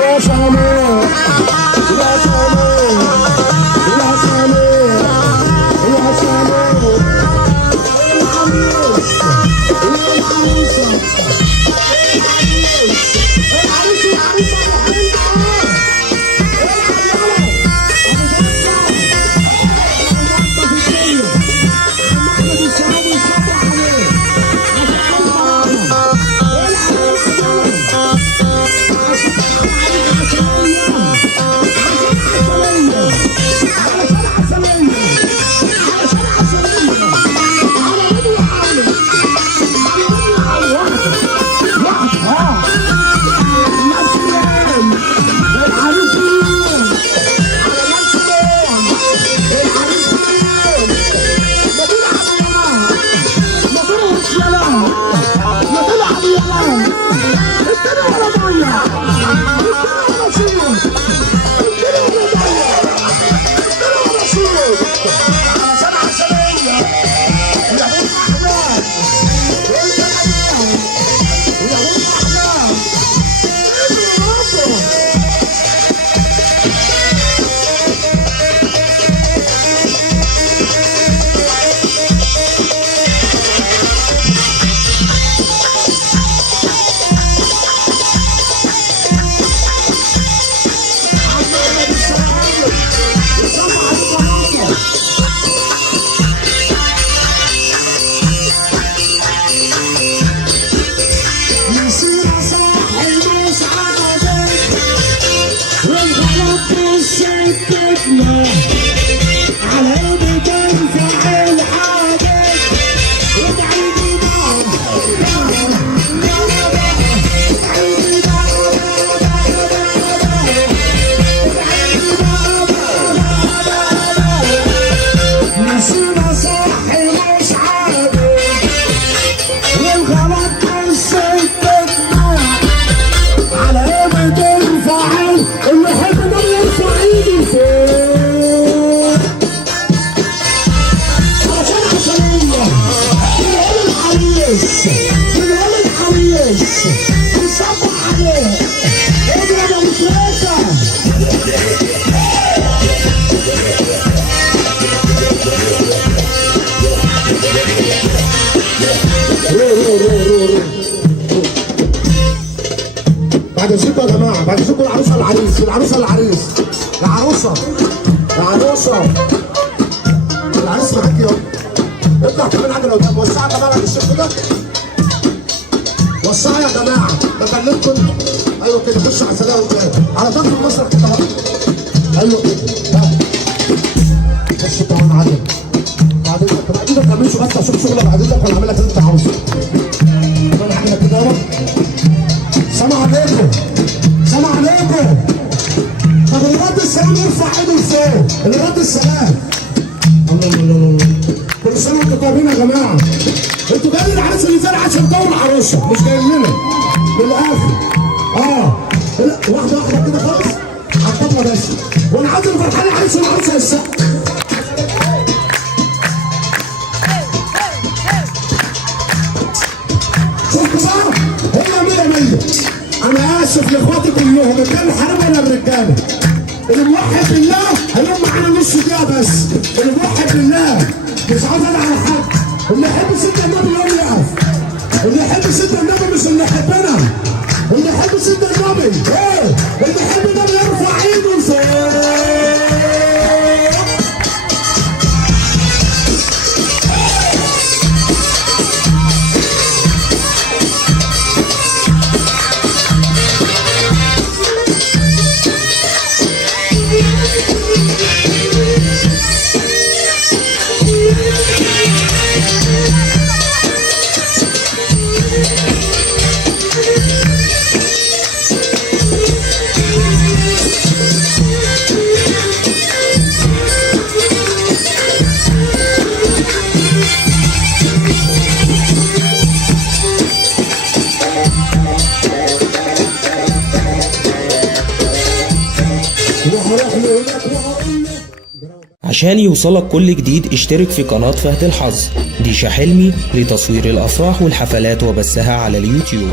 يا سلام يا سلام يا سلام يا سلام العريس العروسة العريس العروسة بعد اذنكم يا جماعه، بعد اذنكم العروسه العريس، العروسه العريس، العروسه العروسه العريس معاك يلا. اطلع كمان عجله قدام، وسعها يا جماعه بالشكل ده. وسعها يا جماعه، بكلمكم انتوا. ايوه كده، خشوا على السلامه قدام، على ضغط المسرح كده بقى. ايوه كده، ها. خش كمان عجله. بعدين ما تعملش بس عشان شغلك، بعدين انا هعمل لك اللي انت عاوزه. كمان عجله كده اهو. سلام عليكم، سلام عليكم. طب اللي رد السلام يرفع ايده لفوق، اللي رد السلام. الله الله الله الله. كل سنه وانتم طيبين يا جماعه. انتوا جايين العريس اللي زرع عشان تدوروا العروسه، مش جايين لنا. من الاخر. لا واحده واحده كده خالص. على الطبله بس. وانا عايز الفرحان العريس والعروسه يسقفوا. شفتوا بقى؟ هي 100 انا اسف لاخواتي كلهم، ان كان الحرام ولا الرجاله. اللي موحد بالله هيقوم معانا نص دقيقه بس. اللي موحد بالله مش عاوز انا على حد. اللي يحب سيدنا النبي يقوم يقف. اللي يحب سيدنا النبي مش اللي يحبنا. اللي يحب سيدنا النبي ايه؟ اللي يحب النبي يرفع ايده لفوق. عشان يوصلك كل جديد اشترك في قناة فهد الحظ. ديشا حلمي لتصوير الأفراح والحفلات وبثها على اليوتيوب.